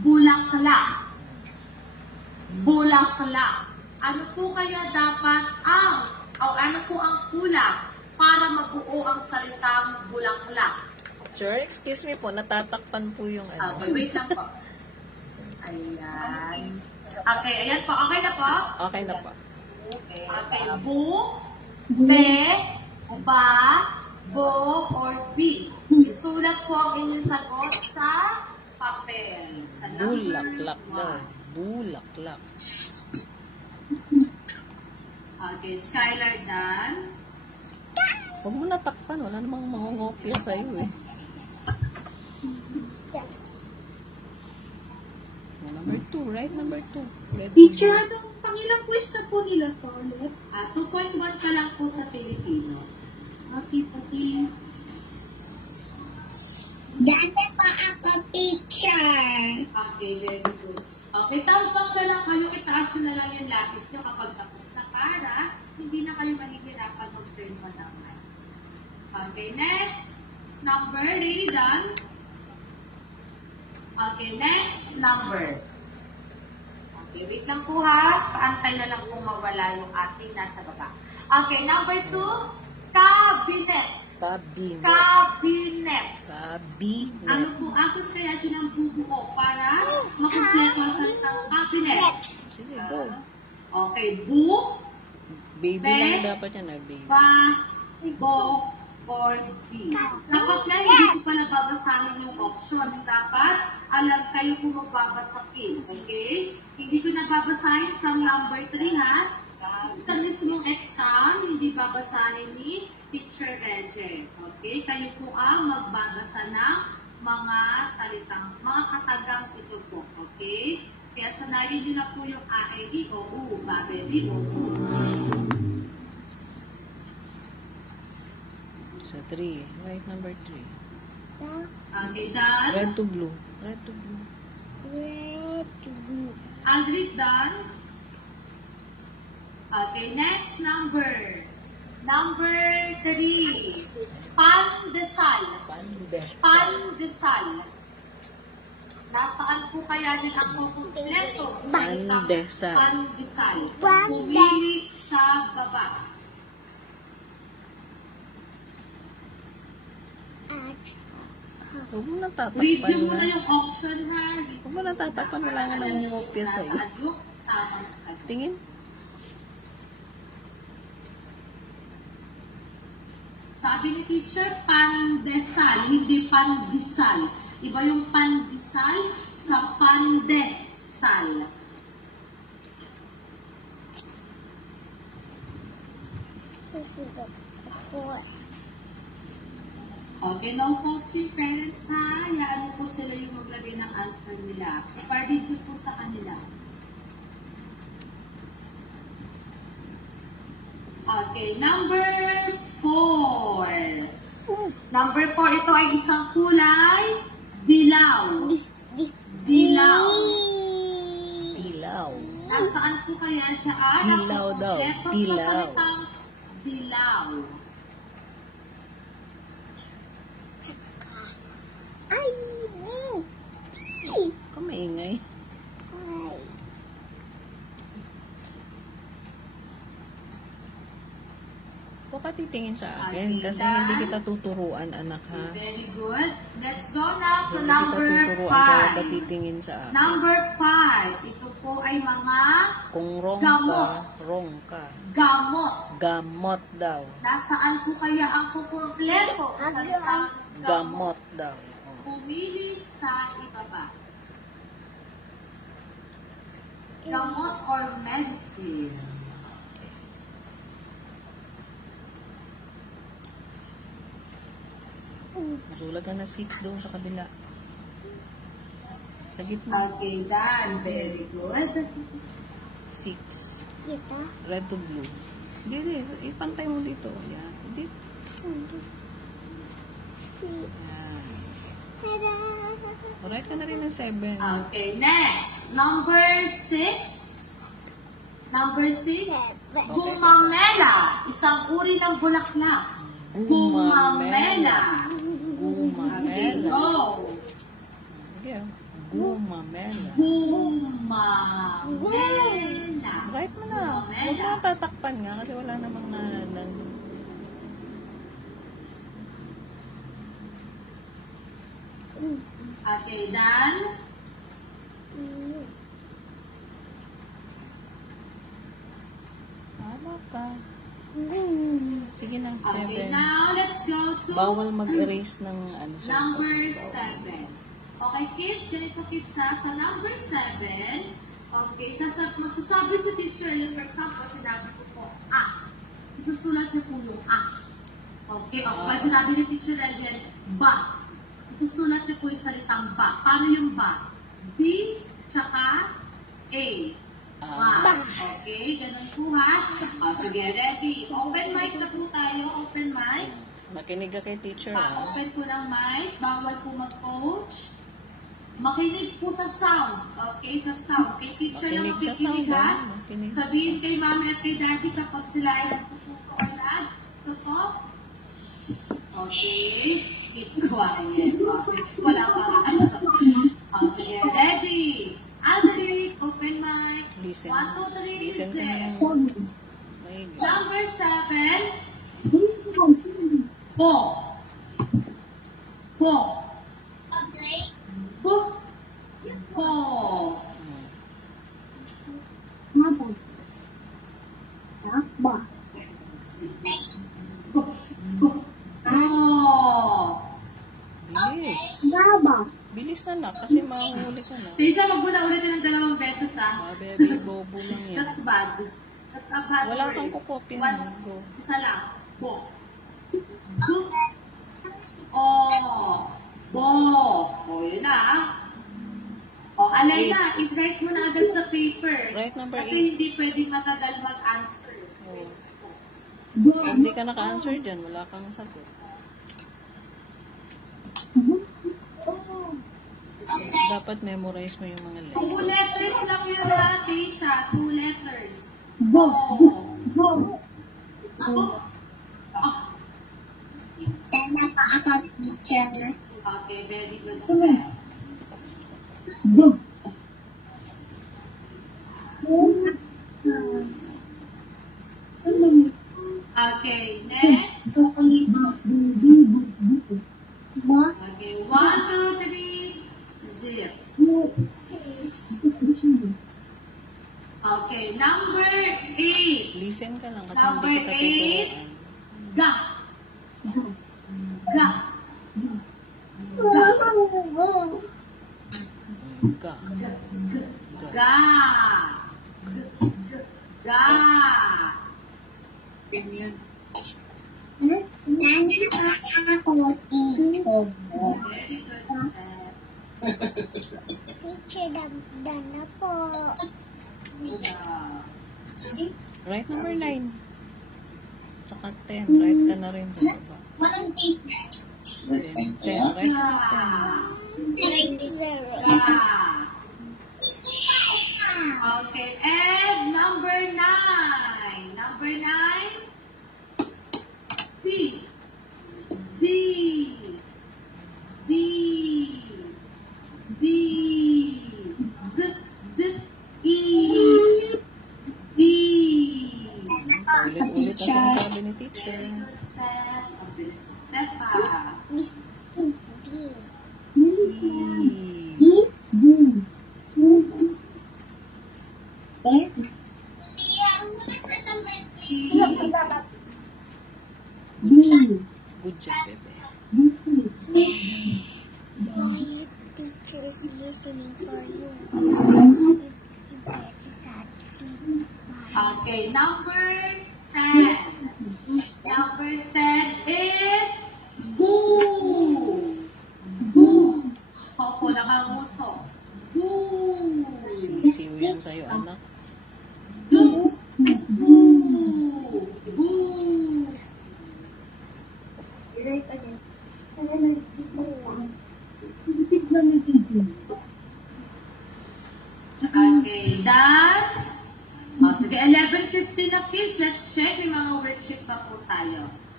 bulaklak. Bulaklak. Ano po kaya dapat ano po ang kulang para mabuo ang salitang bulaklak? Sure, excuse me po, natatakpan po yung ano. Okay, wait lang po. Ayan. Okay, ayan po. Okay na po? Okay na po. Okay, bu, be, ba, bo, or bi. Isulat po ang inyong sagot sa papel. Sa number Bulaklak daw. 1. Bulaklak. Okay, Skylar Dan. Huwag mo natakpan, wala namang mangungopia sa'yo eh. Number 2, right? Number 2. Teacher, anong pangilang quiz na po nila po ulit? 2.1 ka lang po sa Pilipino. Okay, pati. Dati pa ako, teacher. Okay, very good. Okay, thumbs up na lang kayo. Itaas nyo na lang yung lapis nyo kapag tapos na para hindi na kayo mahihirapan mag-turn mo naman. Okay, next. Number, ready, done? Okay, next, number. Okay, wait lang po ha. Paantay na lang kung mawala yung ating nasa baba. Okay, number 2, cabinet. Cabinet. Cabinet. Cabinet. Ano po, asan kaya siya ng bubuo para makumpleto ang salitang cabinet? Sige, go. Okay, bu, Baby Be. lang dapat yan na baby. ba, bo, or bi. Dapat lang, hindi ko pala babasahin yung options. Dapat, alam kayo kung magbabasa kids, okay? Hindi ko na babasahin from number 3, ha? Ito mismong exam, hindi babasahin ni Teacher Reggie. Okay? Kayo po ang magbabasa ng mga salitang, mga katagang ito po. Okay? Kaya sanayin nyo na po yung A, E, I, O, U, ba, be, bi, O, U. Sa 3. Right, number 3. Okay, done? Red to blue. Red to blue. Red, blue. Aldrich, done? Okay, next number. Number 3. Pandesal. Pandesal. Pandesal. Nasaan po kaya din ang kumpleto sa salitang Pandesal. pandesal? Pande. Pumili sa baba. Huwag mo natatakpan Review mo na na. yung option, ha? Huwag mo natatakpan, wala nga nangungopia sa'yo. Nasaan yung tamang sagot? Tingin. Sabi ni teacher, pandesal, hindi pandesal. Iba yung pandesal sa pandesal. Okay, no coaching parents ha. Hayaan mo po sila yung maglagay ng answer nila. I-pardid ko po sa kanila. Okay, number 4. Number 4, ito ay isang kulay. Dilaw. Dilaw. Dilaw. Nasaan po kaya siya? Dilaw daw. Sa Dilaw. salitang dilaw. Ay, Kung maingay. Huwag ka titingin sa akin kasi hindi kita tuturuan, anak, ha? Very good. Let's go now to Hindi kita number tuturuan kaya ka 5. titingin sa akin. Number 5. Ito po ay mga Kung wrong Gamot. ka, wrong ka. gamot. Gamot daw. Nasaan po kaya ang kukumpleto sa salitang Gamot daw. Pumili sa ibaba. Gamot or medicine. Sulat na 6 doon sa kabila. Sa gitna. Okay, done. Very good. 6. ito. Red to blue. Hindi, ipantay mo dito. Yan. Dito. Yan. Alright ka na rin ng 7. Okay, next. Number 6. Number 6. Gumamela. Isang uri ng bulaklak. Gumamela. Okay, Gumamela. go. Yeah. Gumamela. Gumamela. Right mo na. Huwag mo tatakpan nga kasi wala namang Okay, done? Tama ka. Sige na. Okay, 7. now let's go to Bawal mag-erase ng ano. number 7. Okay, kids, ganito kids na. Sa number 7, okay, magsasabi sa teacher, for example, sinabi ko po, isusulat niyo po yung Okay, pag sinabi ni teacher Regine, ba. Isusulat niyo po yung salitang ba. Paano yung ba? B, tsaka A. Ba. Okay, ganun po ha. Sige, ready. Open mic na po tayo. Open mic. Makinig ka kay teacher. Open po ng mic. Bawal po mag-coach. Makinig po sa sound. Okay, sa sound. Kay teacher lang makikinig ha. Sabihin kay mami at kay daddy kapag sila ay nagpupuko o nagtutok. Okay. Keep quiet. Wala pa. Sige, ready. Aldrich, open mic. 1, 2, 3, Listen ka zip. na. Number 7. Po. Po. Po. Po. Bilis. Bilis na kasi mahuli ka na. Tisha, magbuna ulit ng 2 beses Baby, bobo lang yan. That's bad. That's a bad Wala word. kang kukopya. Go. Isa lang. Bo. Oh. Bo. Yun na alay na. I-write mo na agad sa paper. Right number 8. Kasi hindi pwedeng matagal mag-answer. Yes. Hindi ka naka-answer dyan. Wala kang sagot. Dapat memorize mo yung mga letters. 2 letters lang yun ha, Tisha. 2 letters. Bo. Bo. Tanda pa ako, teacher. Okay, very good step. Bo. Okay, next. Okay, 1, 2, 3, 0. Okay, number 8. Listen ka lang kasi Number hindi kita 8. Ga. Ga. Ga. Ga. Ga. Ga. Nana pa ako, teacher. Very good step. Teacher, dagdan na po. Yeah. Right number 9. Tsaka 10. Right ka na rin sa baba. Walang teacher. 10. Right Ga. Zero. Ga. Okay, and number 9. Number 9. D. D. D. D. D. D. E. E. Ulit-ulit ang sinasabi ni teacher. Very good step. Ang bilis na step pa. Good job, bebe. Quiet, teacher is listening for you. You better start sleep. Okay, number 10. Number 10 is goo. Goo. Opo, nakanguso. Goo. Sisiw yan sa'yo, anak. Goo. Goo. Goo. Right again. Fix na ni teacher. Okay, done. Sige, 11:50 na kids. Let's check yung mga worksheet pa po tayo.